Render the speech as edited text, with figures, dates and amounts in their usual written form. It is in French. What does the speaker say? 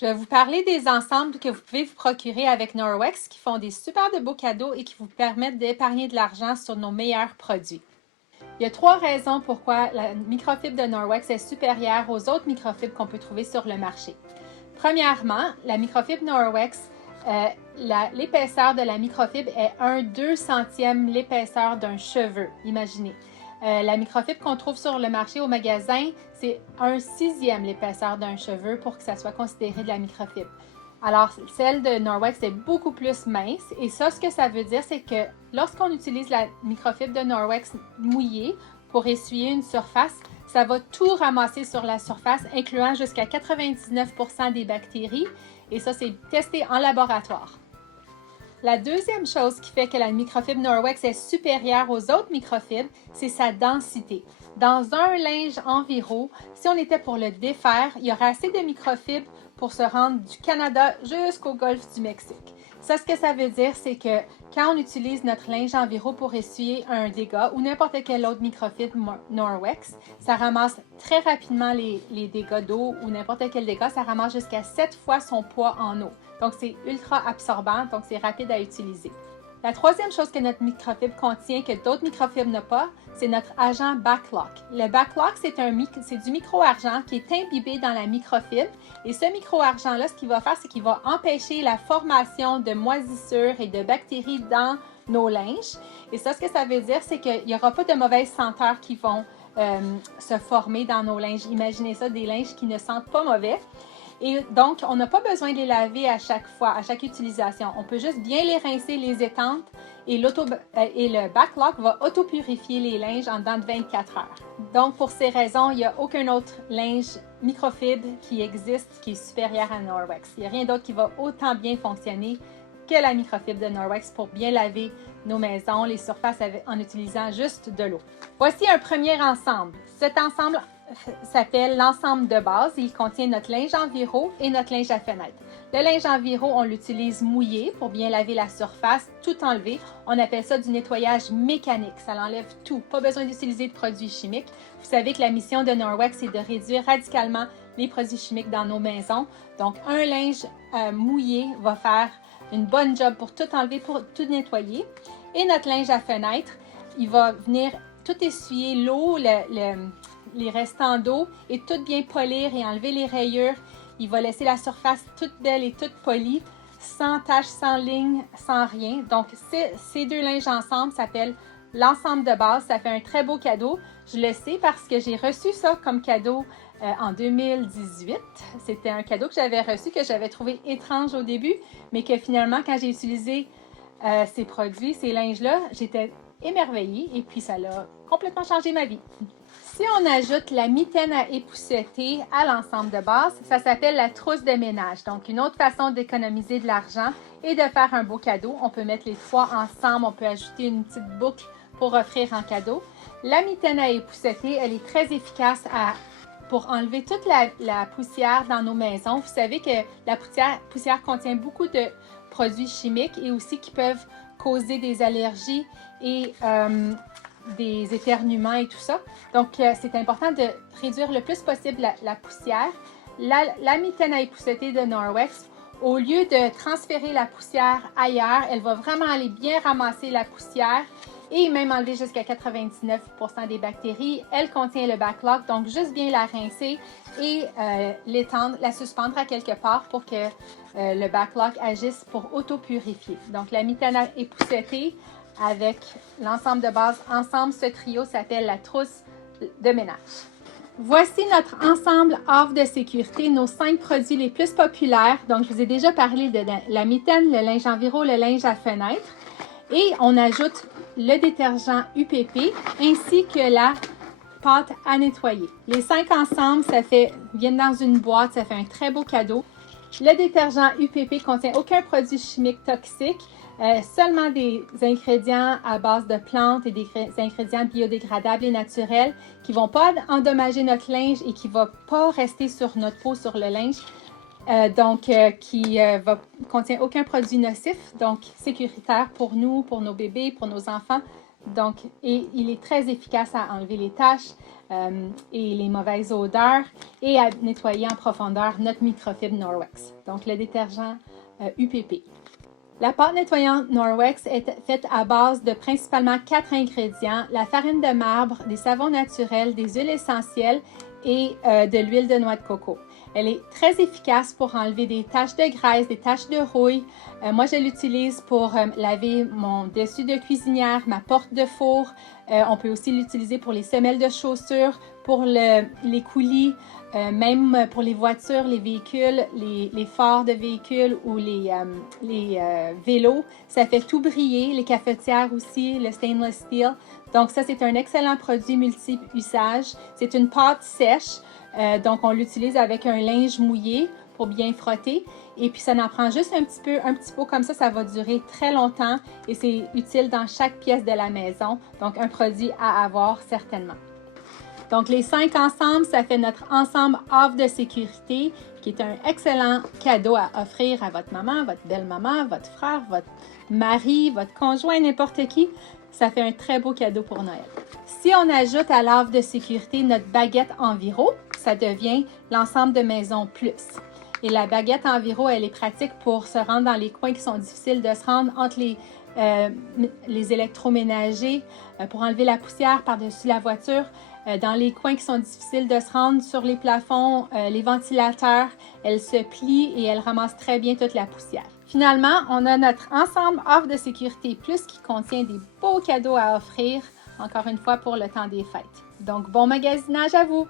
Je vais vous parler des ensembles que vous pouvez vous procurer avec Norwex qui font des super de beaux cadeaux et qui vous permettent d'épargner de l'argent sur nos meilleurs produits. Il y a 3 raisons pourquoi la microfibre de Norwex est supérieure aux autres microfibres qu'on peut trouver sur le marché. Premièrement, la microfibre Norwex, l'épaisseur de la microfibre est 1/200e l'épaisseur d'un cheveu, imaginez. La microfibre qu'on trouve sur le marché au magasin, c'est 1/6e l'épaisseur d'un cheveu pour que ça soit considéré de la microfibre. Alors, celle de Norwex est beaucoup plus mince et ça, ce que ça veut dire, c'est que lorsqu'on utilise la microfibre de Norwex mouillée pour essuyer une surface, ça va tout ramasser sur la surface, incluant jusqu'à 99% des bactéries et ça, c'est testé en laboratoire. La deuxième chose qui fait que la microfibre Norwex est supérieure aux autres microfibres, c'est sa densité. Dans un linge environ, si on était pour le défaire, il y aurait assez de microfibres pour se rendre du Canada jusqu'au golfe du Mexique. Ça, ce que ça veut dire, c'est que quand on utilise notre linge environ pour essuyer un dégât ou n'importe quelle autre microfibre Norwex, ça ramasse très rapidement les dégâts d'eau ou n'importe quel dégât. Ça ramasse jusqu'à 7 fois son poids en eau. Donc, c'est ultra absorbant, donc c'est rapide à utiliser. La troisième chose que notre microfibre contient que d'autres microfibres n'ont pas, c'est notre agent Backlock. Le Backlock, c'est du micro-argent qui est imbibé dans la microfibre. Et ce micro-argent-là, ce qu'il va faire, c'est qu'il va empêcher la formation de moisissures et de bactéries dans nos linges. Et ça, ce que ça veut dire, c'est qu'il n'y aura pas de mauvaises senteurs qui vont se former dans nos linges. Imaginez ça, des linges qui ne sentent pas mauvais. Et donc, on n'a pas besoin de les laver à chaque fois, à chaque utilisation. On peut juste bien les rincer, les étendre et le Backlock va auto-purifier les linges en dedans de 24 heures. Donc, pour ces raisons, il n'y a aucun autre linge microfibre qui existe qui est supérieur à Norwex. Il n'y a rien d'autre qui va autant bien fonctionner que la microfibre de Norwex pour bien laver nos maisons, les surfaces en utilisant juste de l'eau. Voici un premier ensemble. Cet ensemble s'appelle l'ensemble de base. Il contient notre linge enviro et notre linge à fenêtre. Le linge enviro, on l'utilise mouillé pour bien laver la surface, tout enlever. On appelle ça du nettoyage mécanique. Ça l'enlève tout. Pas besoin d'utiliser de produits chimiques. Vous savez que la mission de Norwex, c'est de réduire radicalement les produits chimiques dans nos maisons. Donc, un linge mouillé va faire une bonne job pour tout enlever, pour tout nettoyer. Et notre linge à fenêtre, il va venir tout essuyer l'eau, les restants d'eau et tout bien polir et enlever les rayures. Il va laisser la surface toute belle et toute polie, sans taches, sans lignes, sans rien. Donc, ces deux linges ensemble s'appellent l'ensemble de base. Ça fait un très beau cadeau. Je le sais parce que j'ai reçu ça comme cadeau en 2018. C'était un cadeau que j'avais reçu, que j'avais trouvé étrange au début, mais que finalement, quand j'ai utilisé ces produits, ces linges-là, j'étais émerveillée et puis ça a complètement changé ma vie. Si on ajoute la mitaine à épousseter à l'ensemble de base, ça s'appelle la trousse de ménage. Donc, une autre façon d'économiser de l'argent et de faire un beau cadeau. On peut mettre les trois ensemble, on peut ajouter une petite boucle pour offrir en cadeau. La mitaine à épousseter, elle est très efficace pour enlever toute la poussière dans nos maisons. Vous savez que la poussière contient beaucoup de produits chimiques et aussi qui peuvent causer des allergies et des éternuements et tout ça. Donc, c'est important de réduire le plus possible la poussière. La mitaine à épousseter de Norwex, au lieu de transférer la poussière ailleurs, elle va vraiment aller bien ramasser la poussière et même enlever jusqu'à 99% des bactéries. Elle contient le Backlock, donc juste bien la rincer et l'étendre, la suspendre à quelque part pour que le Backlock agisse pour auto-purifier. Donc, la mitaine à épousseter avec l'ensemble de base, ensemble, ce trio s'appelle la trousse de ménage. Voici notre ensemble offre de sécurité, nos 5 produits les plus populaires. Donc, je vous ai déjà parlé de la mitaine, le linge enviro, le linge à fenêtre. Et on ajoute le détergent UPP ainsi que la pâte à nettoyer. Les 5 ensemble, viennent dans une boîte, ça fait un très beau cadeau. Le détergent UPP contient aucun produit chimique toxique, seulement des ingrédients à base de plantes et des ingrédients biodégradables et naturels qui ne vont pas endommager notre linge et qui ne vont pas rester sur notre peau, sur le linge. Qui contient aucun produit nocif, donc sécuritaire pour nous, pour nos bébés, pour nos enfants. Donc, et il est très efficace à enlever les taches et les mauvaises odeurs et à nettoyer en profondeur notre microfibre Norwex. Donc, le détergent UPP. La pâte nettoyante Norwex est faite à base de principalement 4 ingrédients, la farine de marbre, des savons naturels, des huiles essentielles et de l'huile de noix de coco. Elle est très efficace pour enlever des taches de graisse, des taches de rouille. Moi, je l'utilise pour laver mon dessus de cuisinière, ma porte de four. On peut aussi l'utiliser pour les semelles de chaussures, pour les coulis, même pour les voitures, les véhicules, les phares de véhicules ou les vélos. Ça fait tout briller, les cafetières aussi, le stainless steel. Donc ça, c'est un excellent produit multi-usage. C'est une pâte sèche, donc on l'utilise avec un linge mouillé pour bien frotter. Et puis ça en prend juste un petit pot comme ça va durer très longtemps et c'est utile dans chaque pièce de la maison. Donc un produit à avoir certainement. Donc, les 5 ensemble, ça fait notre ensemble offre de sécurité qui est un excellent cadeau à offrir à votre maman, votre belle-maman, votre frère, votre mari, votre conjoint, n'importe qui. Ça fait un très beau cadeau pour Noël. Si on ajoute à l'offre de sécurité notre baguette Enviro, ça devient l'ensemble de Maison Plus. Et la baguette Enviro, elle est pratique pour se rendre dans les coins qui sont difficiles de se rendre entre les électroménagers, pour enlever la poussière par-dessus la voiture, dans les coins qui sont difficiles de se rendre, sur les plafonds, les ventilateurs. Elle se plie et elle ramasse très bien toute la poussière. Finalement, on a notre ensemble offre de sécurité plus qui contient des beaux cadeaux à offrir, encore une fois pour le temps des fêtes. Donc, bon magasinage à vous!